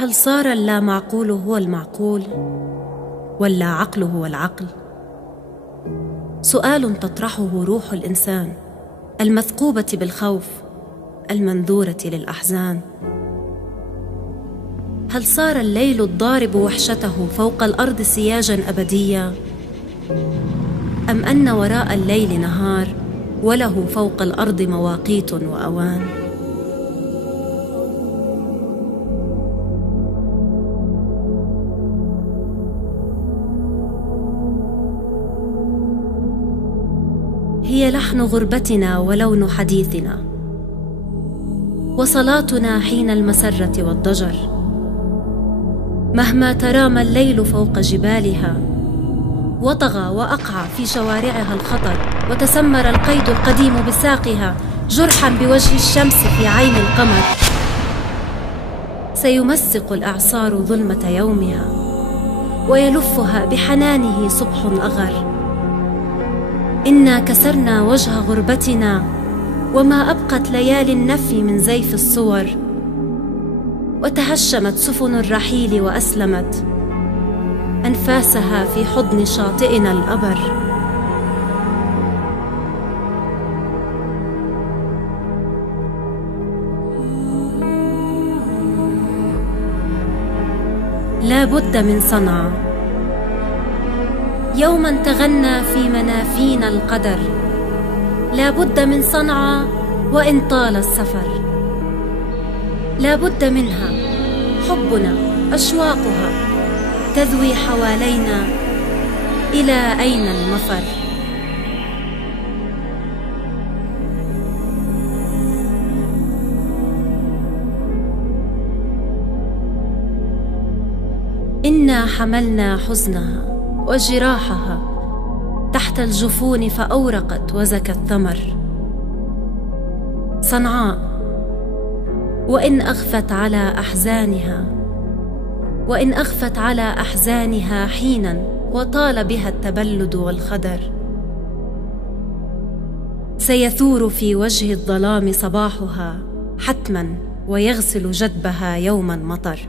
هل صار اللا معقول هو المعقول واللا عقل هو العقل؟ سؤال تطرحه روح الإنسان المثقوبة بالخوف المنذورة للأحزان. هل صار الليل الضارب وحشته فوق الأرض سياجا أبديا، أم أن وراء الليل نهار وله فوق الأرض مواقيت وأوان؟ هي لحن غربتنا ولون حديثنا، وصلاتنا حين المسرة والضجر. مهما ترامى الليل فوق جبالها، وطغى وأقع في شوارعها الخطر، وتسمر القيد القديم بساقها جرحا بوجه الشمس في عين القمر، سيمزق الإعصار ظلمة يومها ويلفها بحنانه صبح أغر. إنا كسرنا وجه غربتنا، وما أبقت ليالي النفي من زيف الصور، وتهشمت سفن الرحيل وأسلمت أنفاسها في حضن شاطئنا الأبر. لا بد من صنعاء، يوما تغنى في منافينا القدر. لا بد من صنعاء وإن طال السفر، لا بد منها حبنا أشواقها تذوي حوالينا، إلى أين المفر؟ إنا حملنا حزنها وجراحها تحت الجفون فأورقت وزكى الثمر. صنعاء وإن أخفت على أحزانها حينا وطال بها التبلد والخدر، سيثور في وجه الظلام صباحها حتما ويغسل جدبها يوما مطر.